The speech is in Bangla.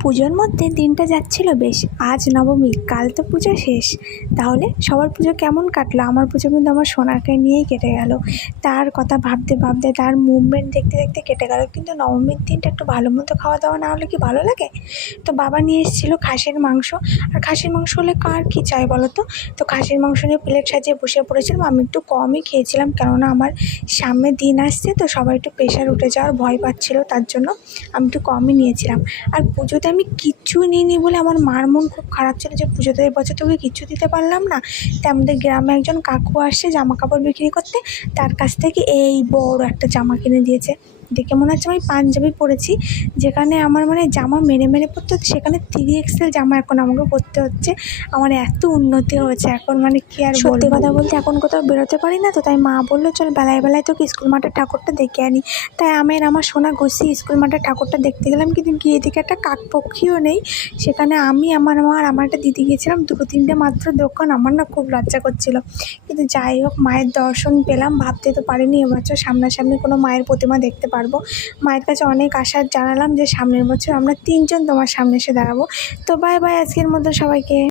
পুজোর মধ্যে দিনটা যাচ্ছিল বেশ। আজ নবমী, কাল তো পুজো শেষ। তাহলে সবার পুজো কেমন কাটলো? আমার পুজো কিন্তু আমার সোনাকে নিয়েই কেটে গেল। তার কথা ভাবতে ভাবতে, তার মুভমেন্ট দেখতে দেখতে কেটে গেল। কিন্তু নবমীর দিনটা একটু ভালো মতো খাওয়া দাওয়া না হলে কি ভালো লাগে? তো বাবা নিয়ে এসেছিলো খাসির মাংস। আর খাসির মাংস হলে কার কী চাই বলো তো? তো খাসির মাংস নিয়ে প্লেট সাজিয়ে বসে পড়েছিলাম। আমি একটু কমই খেয়েছিলাম, কেননা আমার সামনে দিন আসছে, তো সবাই একটু প্রেশার উঠে যাওয়ার ভয় পাচ্ছিলো, তার জন্য আমি একটু কমই নিয়েছিলাম। আর পুজোতে আমি কিচ্ছুই নিইনি বলে আমার মার মন খুব খারাপ ছিল যে পুজোতে এবছর তোকে কিচ্ছু দিতে পারলাম না। তো আমাদের গ্রামে একজন কাকু আসছে জামা কাপড় বিক্রি করতে, তার কাছ থেকে এই বড় একটা জামা কিনে দিয়েছে। দেখে মনে হচ্ছে আমি পাঞ্জাবি পরেছি, যেখানে আমার মানে জামা মেরে মেরে পরতে হচ্ছে, সেখানে 3XL জামা এখন আমাকে পরতে হচ্ছে। আমার এত উন্নতি হয়েছে এখন, মানে কি আর বলবো। সত্যি কথা বলতে এখন কোথাও বেরোতে পারি না, তো তাই মা বললো চল বেলায় বেলায় তোকে স্কুল মাঠের ঠাকুরটা দেখে আনি। তাই আমি আর আমার সোনা ঘষি স্কুল মাঠের ঠাকুরটা দেখতে গেলাম, কিন্তু গিয়ে দিকে একটা কাকপক্ষীও নেই সেখানে। আমি, আমার মা আর আমার একটা দিদি গিয়েছিলাম, 2-3টে মাত্র দোকান। আমার না খুব লজ্জা করছিল, কিন্তু যাই হোক মায়ের দর্শন পেলাম। ভাবতে তো পারিনি এবছর সামনাসামনি কোনো মায়ের প্রতিমা দেখতে পারবো। মায়ের কাছে অনেক আশা জানালাম যে সামনের বছর আমরা 3জন তোমার সামনে এসে দাঁড়াবো। তো বাই বাই আজকের মতো সবাইকে।